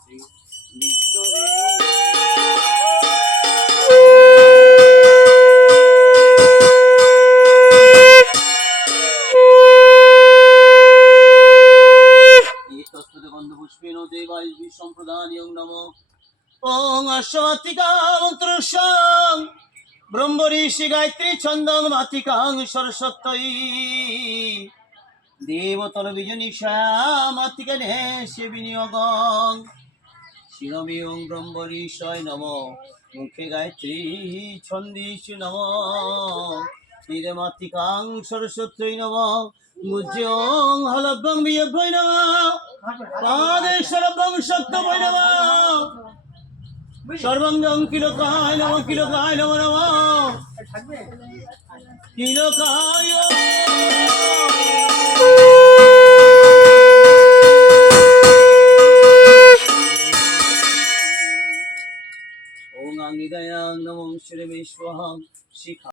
শ্রী বিষ্ণুদেব। গন্ধপুষ্পেন দেবায় সম্প্রদানীয় নমঃ। ওং অশ্বমাতিকা মন্ত্রস্যং ব্রহ্মঋষি গায়ত্রী ছন্দং মাতিকাং সরস্বত্যই দেবতল বিজনিষামাতিকা নেশে বিনিয়োগং। শিরমে ওং ব্রহ্মঋষয় নমঃ। মুখে গায়ত্রী ছন্দিষু নমঃ। তীরে মাতিকাং সরস্বত্যই নমঃ। মুজ্জে ওং হলভ্যং বিয়ভ্যৈ নমঃ। পাদে সরভ্যং সত্যময় নমঃ। সর্বঙ্গং কিলোকায় নমঃ। কিলোকায় নমঃ নমঃ। কিলোকায় ওং আঙ্গিদায়াং নমঃ। শিরমেশ্বহং শিখা